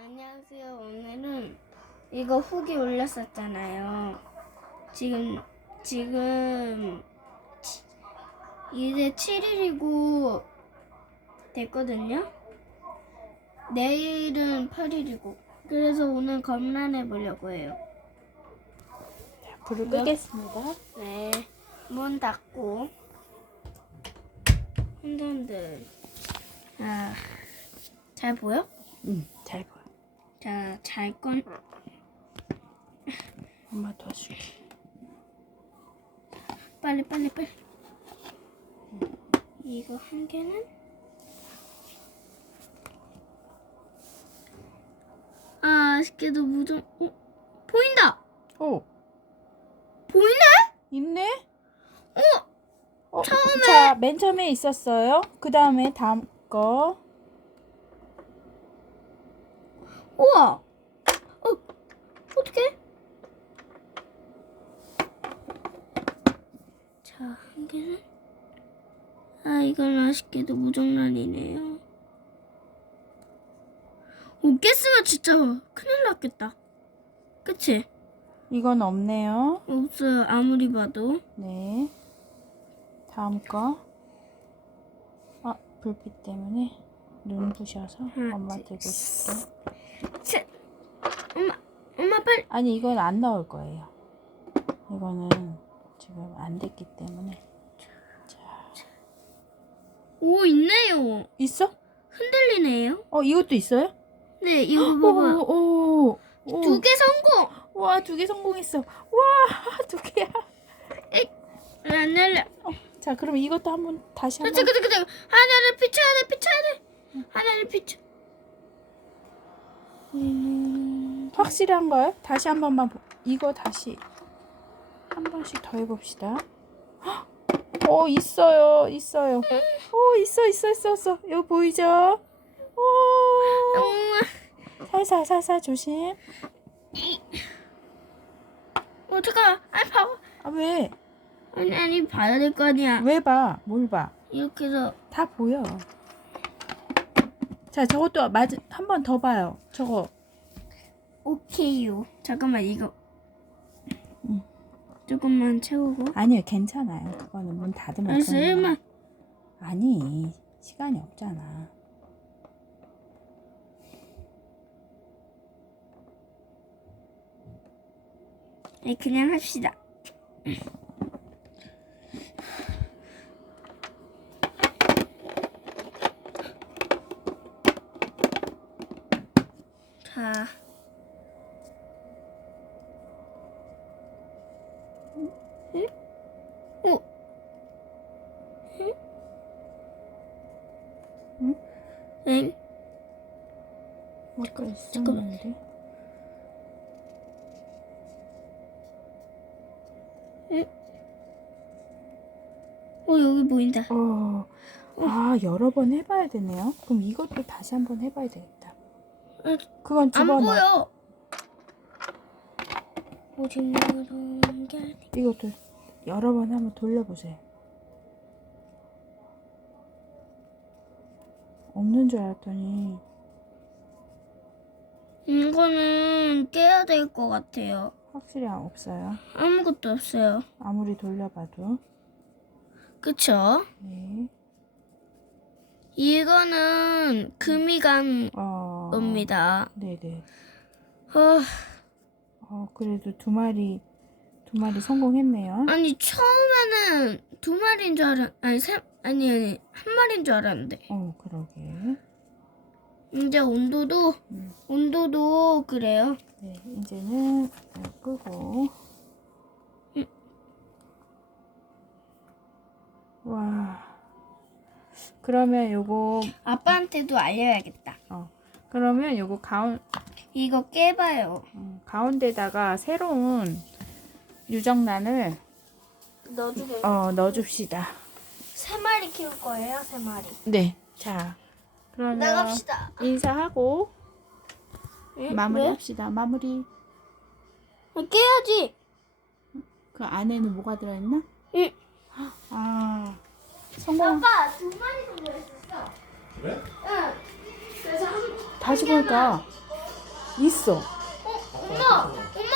안녕하세요. 오늘은 이거 후기 올렸었잖아요. 지금 지금 치- 이제 7일이고 됐거든요. 내일은 8일이고 그래서 오늘 검란해 보려고 해요. 불을 네. 끄겠습니다. 네. 문 닫고 흔들흔들. 아, 잘 보여? 응, 잘 보여. 자, 잘 건. 엄마 도와줄게. 빨리 빨리 빨리. 이거 한 개는 아, 아쉽게도 무좀 어? 보인다. 오, 보이네? 있네? 어? 어, 자, 맨 처음에 있었어요. 그 다음에 다음 거. 우와. 어. 어떻게? 자, 한 개는 아, 이건 아쉽게도 무정란이네요. 오, 깼으면 진짜 큰일 났겠다. 그치? 이건 없네요. 없어요. 아무리 봐도. 네. 다음 거. 아, 불빛 때문에 눈부셔서 엄마 둘, 들고 싶게. 셋. 엄마, 엄마 빨리. 아니, 이건 안 나올 거예요. 이거는 지금 안 됐기 때문에. 자, 오, 있네요. 있어? 흔들리네요. 어, 이것도 있어요? 네, 이거 오, 봐봐. 오, 오. 두 개 성공. 와, 두 개 성공했어. 와, 두 개야. 안 날려. 자, 그럼 이것도 한번 다시 그치, 한번. 그치, 그치. 하나를 비춰야 돼, 비춰야 돼. 하나를 비춰. 음, 확실한가요? 다시 한 번만 보- 이거 다시 한 번씩 더 해봅시다. 헉! 어 있어요, 있어요. 오 있어, 있어, 있어, 있어. 여기 보이죠? 오 엄마. 살살, 살살 조심. 어, 잠깐. 아니, 봐봐. 아 왜? 아니, 아니, 봐야 될 거 아니야. 왜 봐? 뭘 봐? 이렇게 해서. 다 보여. 자, 저것도 맞, 한번 더 봐요. 저거. 오케이요. 잠깐만, 이거. 응. 조금만 채우고. 아니요, 괜찮아요. 그거는 문 닫으면. 일만. 거야. 아니, 시간이 없잖아. 아니, 그냥 합시다. 자. 응? 어? 응? 응? 응? 아까 잠깐만. 있었는데. 어, 여기 보인다. 어, 아, 여러 번 해봐야 되네요. 그럼 이것도 다시 한번 해봐야 되겠다. 어, 안 번. 보여. 이것도 여러 번 한번 돌려보세요. 없는 줄 알았더니 이거는 깨야 될 것 같아요. 확실히 없어요. 아무것도 없어요. 아무리 돌려봐도. 그쵸? 네. 이거는 금이 간 어. 겁니다. 네네. 아, 어, 그래도 두 마리, 두 마리 성공했네요. 아니 처음에는 두 마리인 줄 알았, 아니 세, 아니 아니 한 마리인 줄 알았는데 어, 그러게. 이제 온도도 음. 온도도 그래요. 네, 이제는 끄고. 음. 와. 그러면 요거, 아빠한테도 알려야겠다. 어, 그러면 요거 가운, 이거 깨봐요. 음, 가운데다가 새로운 유정란을 넣어주게. 어, 넣어줍시다. 세 마리 키울 거예요, 세 마리. 네. 자, 그러면 나갑시다. 인사하고 응? 마무리합시다. 마무리. 깨야지. 그 안에는 뭐가 들어있나? 응. 아, 성공. 아빠 두 마리 정도 했었어. 그래? 응. 그래서 한 다시 보니까 있어. 어, 엄마, 엄마.